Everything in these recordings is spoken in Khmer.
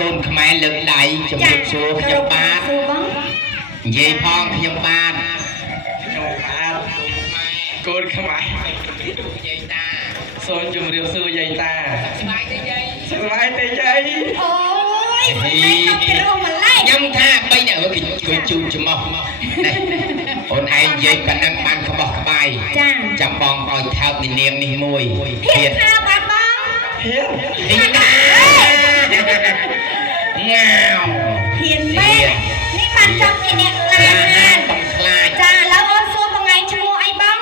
កូនខ្មែរលើកដៃជំរាបសួរខ្ញុំបាទនិយាយផងខ្ញុំបាទកូនខ្មែរយាយតាសូមជំរាបសួរយាយតាសប្បាយទេយាយសប្បាយទេយាយអូយខ្ញុំថាបីអ្នកគេជួយជូនច្មោះអូនឯងនិយាយប៉ុណ្ណឹងបានក្បោះក្បាយចាំបងឲ្យថើបនាងនេះមួយហ៊ានថាបាទបងហ៊ានងាវហ៊ានមែននេះបានចង់ជាអ្នកឡានបំខ្លាចចាឥឡូវអូនសួរបងឯងឈ្មោះអីបង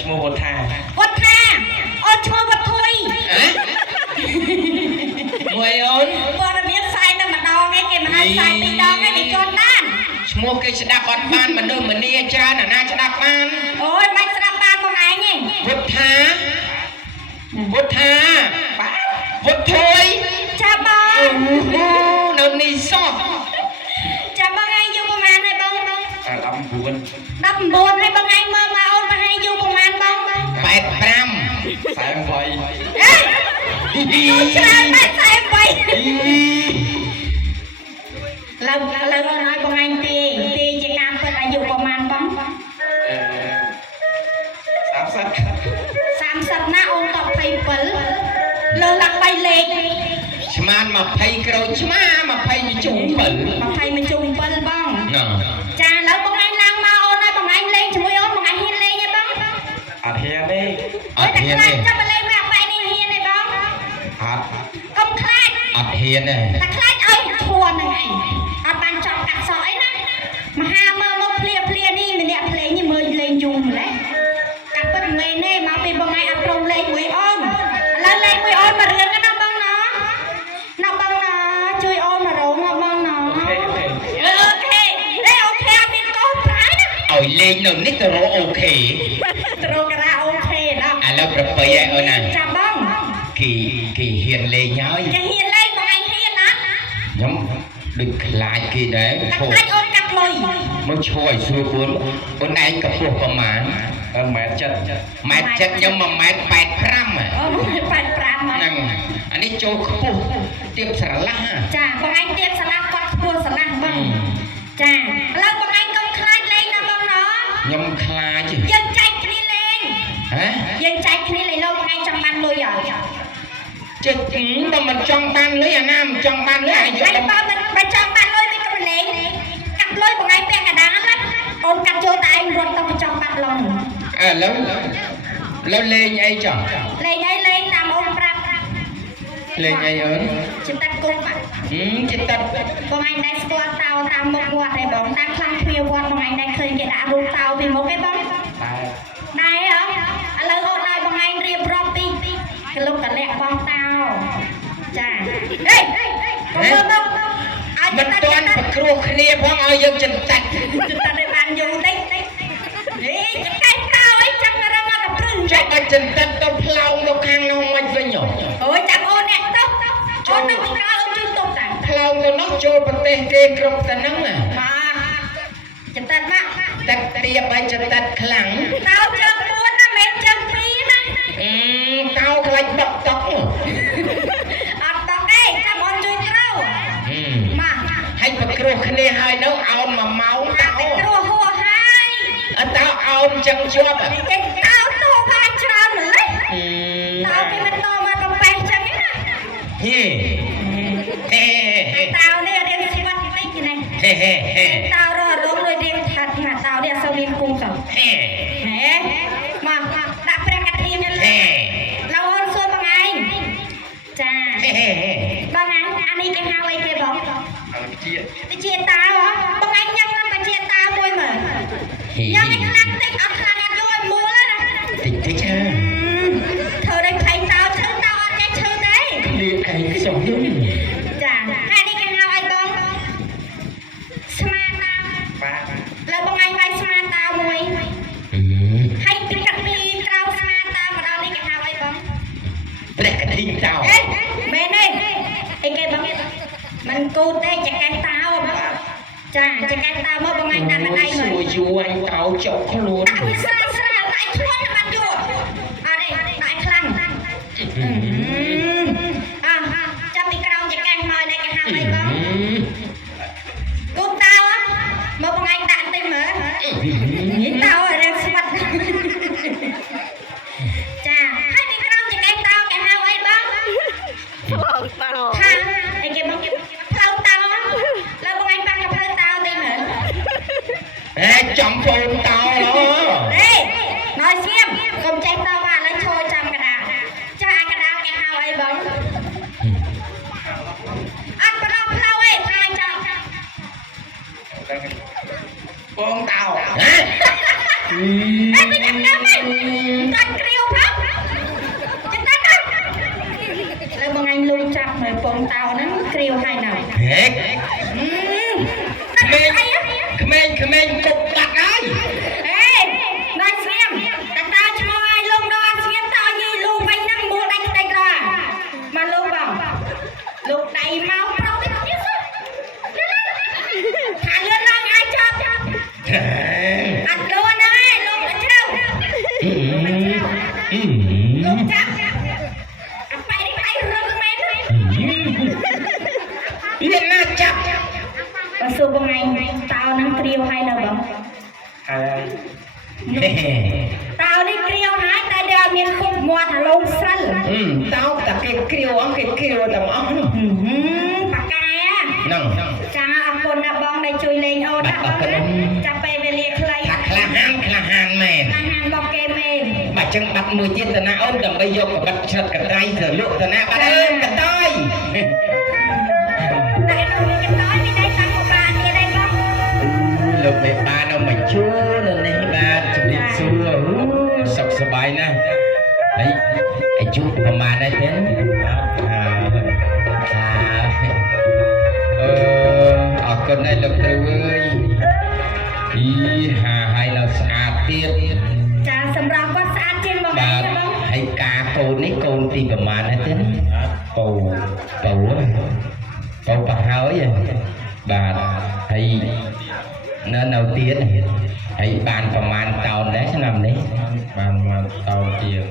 ឈ្មោះវុធាអូនឈ្មោះវុធុយមួយអូនព័ត៌មានផ្សាយតែម្ដងឯងគេមិនឲ្យផ្សាយពីរដងឯងវាជន់បានឈ្មោះគេស្ដាប់អត់បានមនុស្សម្នាច្រើនអាណាស្ដាប់បានអូយមិនស្ដាប់បានបងឯងទេវុធាវុធុយចាបងនៅនេះសោះចាបងឯងយូរប្រហែលហើយបង19ហើយបងឯងមើលមកអូនប្រហែលយូរប្រហែលបង85 48ច្រើនតែ48ឡើងអូនឲ្យបងឯងទេជាការពិតអាយុប្រហែលបង30ណាអូនត27លើឡើង3លេខឆ្មាន20ក្រូចឆ្មា20ជុំ7 20ជុំ7បងហ្នឹងចាឥឡូវបងឯងឡើងមកអូនឲ្យបងឯងលេងជាមួយអូនបងឯងហ៊ានលេងទេបងអត់ហ៊ានទេអត់ហ៊ានទេចាំលេងមកបែបនេះហ៊ានទេបងអត់កុំខ្លាចអត់ហ៊ានទេតែខ្លាចឲ្យឈួនហ្នឹងឯងអត់បានចង់កាត់សក់អីណាមហាមើលមកភ្លានេះម្នាក់ភ្លេងនេះមើលលេងយូរម្លេះកាត់ពិតមែនទេមកពីបងឯងអត់ព្រមលេងមួយអូនឥឡូវលេងមួយអូនមករឿងណាបងណាបងណាជួយអូនមករងមកបងណាអូខេអត់មានកូនប្រៃណាឲ្យលេងនៅនេះទៅរកអូខេទៅរកការ៉ាអូខេណាឥឡូវប្របីឲ្យអូនណាចាំបងគេហ៊ានលេងហើយគេហ៊ានលេងបងឯងហ៊ានណាខ្ញុំដូចខ្លាចគេដែរខ្លាចអូនកាត់លុយមកឈួយស្រួលពួនអូនឯងកម្ពស់ប្រមាណម៉ែត្រចិត្តខ្ញុំ1.85ម៉ែត្រអូ1.85ហ្នឹងអានេះចូលខ្ពស់ទៀបស្រឡះចាបងឯងទៀបស្រឡះគាត់ខ្ពស់ស្រឡះបងចាឥឡូវបងឯងកុំខ្លាចលេងណាបងណាខ្ញុំខ្លាចយើងចែកគ្នាលេងហ៎យើងចែកគ្នាលេងលោកបងឯងចង់បានលុយអត់ចិត្តតែមិនចង់បានលុយអាណាមិនចង់បានលុយអាយុតែបើមិនចង់បានលុយមិនក៏មិនលេងកាត់លុយបងឯងពាក់កណ្ដាលណាអូនកាត់ចូលតែឯងរត់ទៅចង់បាត់ឡងឥឡូវលេងអីចង់លេងតាមអូនប្រាប់លេងអីអូនចិត្តតាគុំចិត្តតាបងឯងដែរស្គាល់តោតាមមុខវត្តទេបងតាមខ្លាំងទ្វារវត្តបងឯងដែរឃើញគេដាក់រូបតោពីមុខទេបងដែរហ៎ឥឡូវអូនឲ្យបងឯងរៀបរាប់ពីកលុកកលាក់បងតោចាហេកុំមើលមកឲ្យមិនទាន់ប្រគ្រោះគ្នាផងឲ្យយើងចិនតាច់ឲ្យបានយូរតិចហេចកែកតោអីចាំរឹងមកកព្រឹងចាក់ឲ្យចិនតាច់ទៅផ្លោងទៅខាងនោះមិនវិញអូយចាំអូនអ្នកទៅអូននៅពីក្រោយអូនជួយទុកតាផ្លោងទៅនោះចូលប្រទេសគេគ្រប់តែហ្នឹងណាចិនតាច់មកទឹកទៀបឲ្យចិនតាច់ខ្លាំងតោជើង4ណាមិនជើង2ណាតោខ្លាច់ដកតុកអត់តកទេចាំអូនជួយត្រូវមកឲ្យប្រគ្រោះគ្នាហើយនៅអោន1ម៉ោងតោគ្រោះហួរហើយអត់តោអោនចឹងជាប់តោទូបានច្រើនម្លេះតោគេមិនតមកកំពេះចឹងណាហេតោនេះរៀងស្វាត់តិចណាតោររងដូចរៀងថាត់ណាតោនេះអត់សូវមានគុំទៅមកដាក់ព្រះកឋិននេះឡូវអូនសួរបងឯងចាបងឯងអានេះគេហៅអីគេបងតិចតាបងឯងញ៉ាំណាតិចតាមួយមើលញ៉ាំឲ្យខ្លាំងតិចអត់ខ្លាំងអត់យូរឲ្យមូលណាតិចធ្វើឲ្យផ្លេងតោឈឺតោអត់ចេះឈឺទេលៀកឯងសំយំចាហើយនេះគេហៅអីបងស្មាតាលើបងឯងវាយស្មាតាមួយហើយពីកាត់ពីក្រៅស្មាតាមកដល់នេះគេហៅអីបងព្រះកឋិនតោមែនទេអីគេបងមិនគូទេចកែតោបងចាចកែតោមកបងឯងដាក់ម្ដាយមើលសួរយូរអញតោចុកខ្លួនដាក់ស្រាលដាក់ឈួនបានយូរអត់ទេដាក់ខ្លាំងចាប់ពីក្រោមចកែមកនេះគេ tao ở đây sắp chà hai mình cái đâu chỉ cái tao cái hao ấy bông tao ha ai cái bông phao tao á lâu bông anh băng cái phao tao đây nữa chồng phun tao đó đây nói xem không chạy tao mà lấy thôi trong cái đào cha cái đào cái hao ấy bông ăn cái đâu phao ấy hai chồng con tàu bây giờ làm gì toàn kêu pháp chúng ta đâu lấy bông anh luôn chặt rồi bông tao nó kêu hai nào Khmer cục đặt đấy. Ê, nói xem, đặt tao cho ai luôn đó, xem tao như luôn vay năm mua đánh tay rồi. Mà luôn bằng, lúc đầy máu đâu thì không biết sao. Thả lươn long ai cho. Ăn luôn đấy, luôn ở đâu. Luôn chắc. Ăn phải đi phải rừng men. Yên na chắc. Và xưa bông anh, tao nắng kêu hay nào bông? hai Tao đi kêu hai, tao đeo miền khúc ngọt thả lâu xanh. Tao ta cái kêu tầm ống. Bà cài á. Nâng. Cha con đã bông đây chui lên ô đã bông á. Cha bê về liệt lây. Khla hàng mền. Khla hàng bọc kê mền. Bà chân bắt mùi tiên tà na ôm đầm bây giờ bà bắt chật cả tay giờ lụa tà na bà ơi cả tay. Tại đâu mình cái nói mình đây sang của bà thì đây bông. Lúc mẹ ba đâu mà chúa lên đây bà chụp điện xưa. Sọc sờ bài nè. Đấy, ai chú của bà đây thế. Ở con này là trời ơi. Ý hà hay là xa tiết. Cha sầm rong quá xa trên bông Bà này cho bông. hay cá côn ấy côn thì bà mà đây thế. Bầu bà háo ấy. Bà hay nó đầu tiên hay bàn bà màn tàu đấy sẽ nằm đấy. Bàn tàu tiền